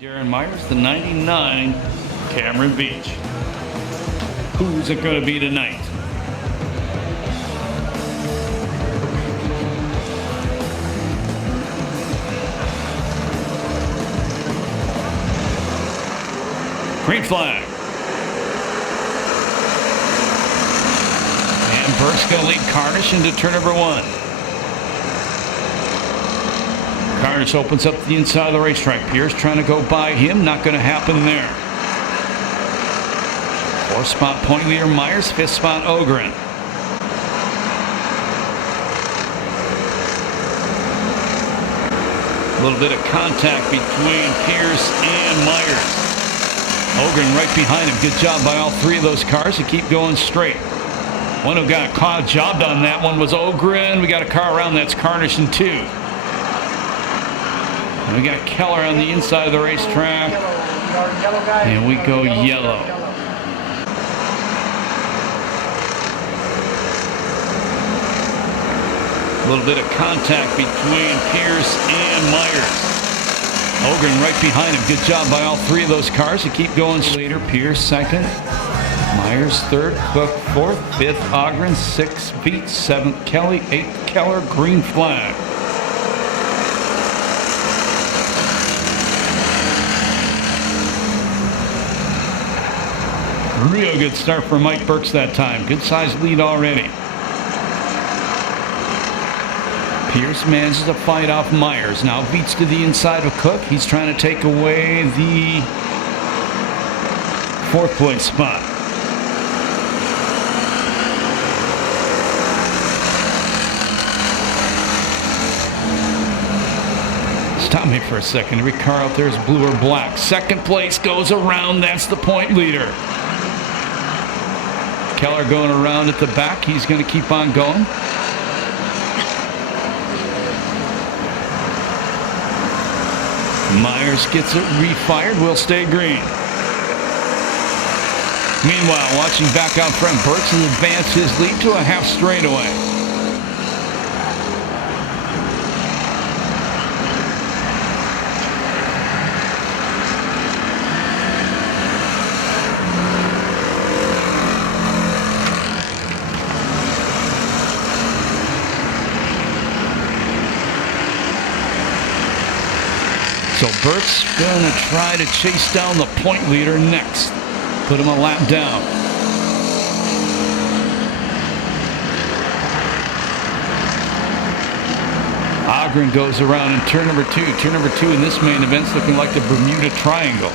Darren Myers, the 99, Cameron Veatch. Who's it going to be tonight? Green flag. And Burke's going to lead Carnish into turn number 1. Carnish opens up the inside of the racetrack. Perris trying to go by him. Not going to happen there. 4th spot point leader Myers. 5th spot Ogren. A little bit of contact between Perris and Myers. Ogren right behind him. Good job by all 3 of those cars to keep going straight. One who got a job on that one was Ogren. We got a car around. That's Carnish in 2. And we got Keller on the inside of the racetrack. And we go yellow. A little bit of contact between Perris and Myers. Ogren right behind him. Good job by all 3 of those cars to keep going. Later, Perris 2nd. Myers 3rd. Cook 4th. 5th Ogren. 6th Veatch. 7th Kelly. 8th Keller. Green flag. Real good start for Mike Burks that time. Good sized lead already. Perris manages to fight off Myers. Now Veatch to the inside of Cook. He's trying to take away the 4th place spot. Stop me for a second. Every car out there is blue or black. 2nd place goes around. That's the point leader. Keller going around at the back. He's going to keep on going. Myers gets it refired. Will stay green. Meanwhile, watching back out front, Burks has advanced his lead to a half straightaway. So Burke's going to try to chase down the point leader next. Put him a lap down. Ogren goes around in turn number 2. Turn number 2 in this main event's looking like the Bermuda Triangle.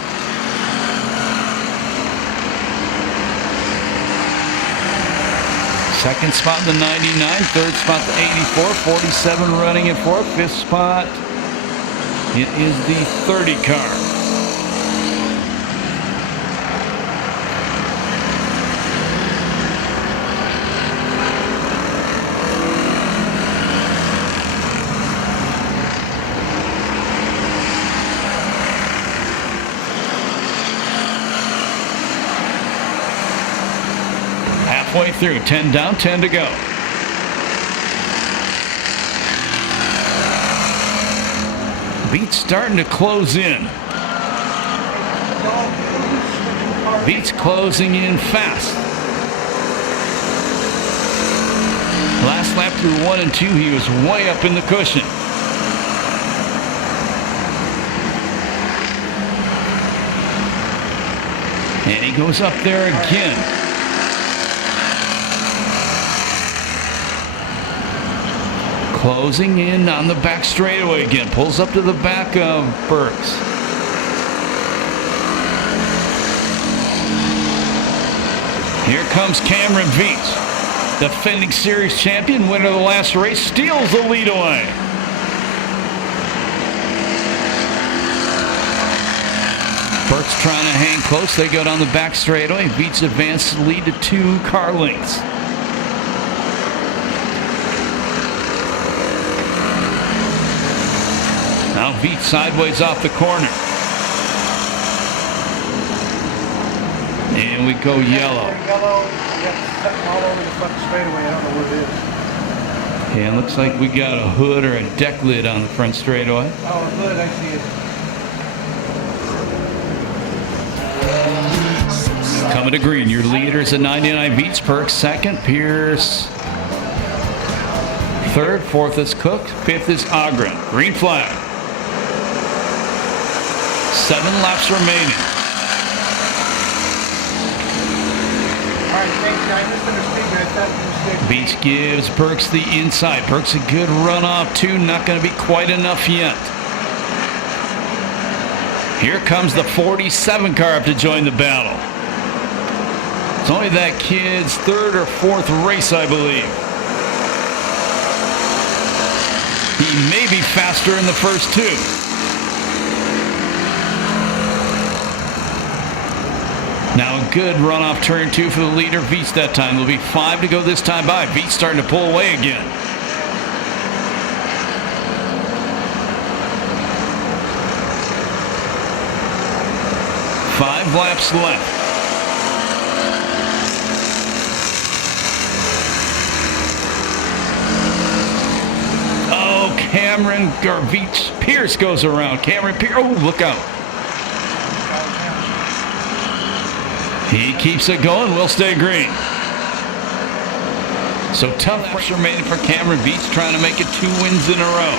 Second spot the 99, 3rd spot the 84, 47 running in 4th, 5th spot. It is the 30 car. Halfway through, 10 down, 10 to go. Veatch starting to close in. Veatch closing in fast. Last lap through 1 and 2, he was way up in the cushion. And he goes up there again. Closing in on the back straightaway again. Pulls up to the back of Burks. Here comes Cameron Veatch. Defending series champion, winner of the last race, steals the lead away. Burks trying to hang close. They go down the back straightaway. Veatch advances the lead to 2 car lengths. Now Veatch sideways off the corner. And we go yellow. All over the front straightaway. I don't know what it is. Yeah, it looks like we got a hood or a deck lid on the front straightaway. Oh, hood, I see it. Coming to green, your leaders at 99 Veatch. Burks second, Perris third, fourth is Cook, fifth is Ogren. Green flag. 7 laps remaining. All right, thank you. I misunderstood you. I thought you were Veatch gives Burks the inside. Burks a good runoff too. Not going to be quite enough yet. Here comes the 47 car up to join the battle. It's only that kid's 3rd or 4th race, I believe. He may be faster in the first 2. Now a good run off turn 2 for the leader, Veatch that time. There'll be 5 to go this time by. Veatch starting to pull away again. Five laps left. Oh, Veatch. Perris goes around. Perris. Oh, look out. He keeps it going. We'll stay green. So tough laps remaining for Veatch, trying to make it 2 wins in a row.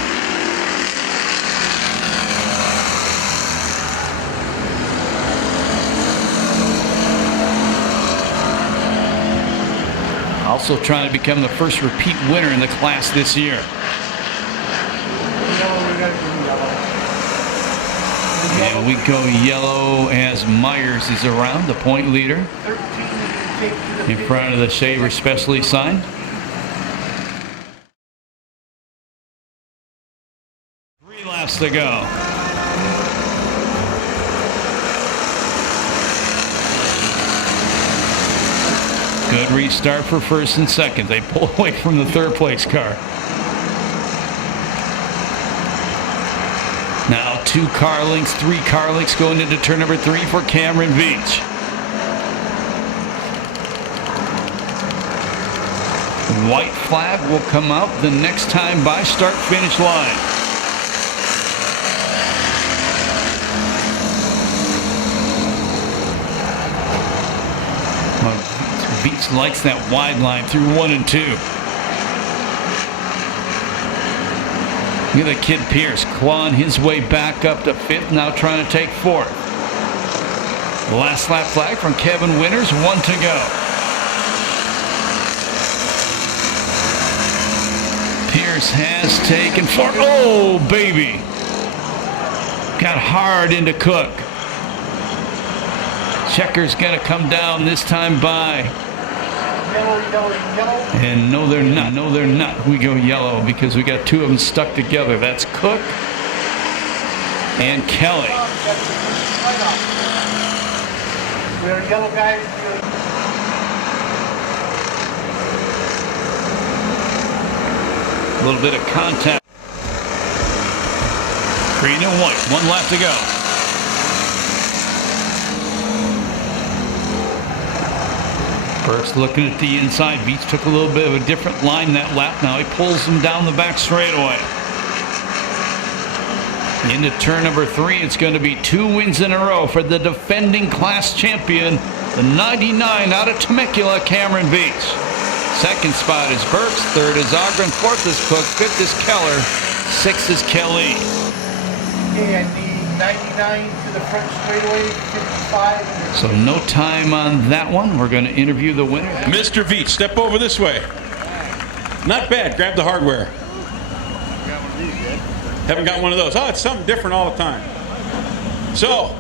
Also trying to become the first repeat winner in the class this year. And we go yellow as Myers is around, the point leader, in front of the Shaver Specialty sign. Three laps to go. Good restart for first and second. They pull away from the 3rd place car. Now 2 car lengths, 3 car lengths going into turn number 3 for Veatch. White flag will come out the next time by start-finish line. Veatch likes that wide line through 1 and 2. Look at the kid Perris clawing his way back up to 5th, now trying to take 4th. Last lap flag from Kevin Winters, 1 to go. Perris has taken 4. Oh, baby. Got hard into Cook. Checker's going to come down this time by. And no, they're not. No, they're not. We go yellow because we got 2 of them stuck together. That's Cook and Kelly. We're yellow guys. A little bit of contact. Green and white. 1 lap to go. Burks looking at the inside. Veatch took a little bit of a different line that lap. Now he pulls them down the back straightaway. Into turn number 3, it's going to be 2 wins in a row for the defending class champion, the 99 out of Temecula, Veatch. Second spot is Burks. 3rd is Ogren. 4th is Cook. 5th is Keller. 6th is Kelly. Okay, I need 99 to the front straightaway, 55. So no time on that one. We're going to interview the winner. Mr. Veatch, step over this way. Not bad. Grab the hardware. Haven't got one of those. Oh, it's something different all the time. So,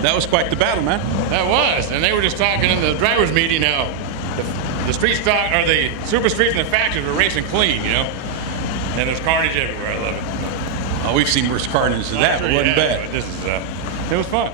that was quite the battle, man. That was. And they were just talking in the drivers' meeting how the street stock, or the super streets and the factions were racing clean, you know? And there's carnage everywhere. I love it. Oh, we've seen worse carnage than that, but it wasn't bad. But this is, it was fun.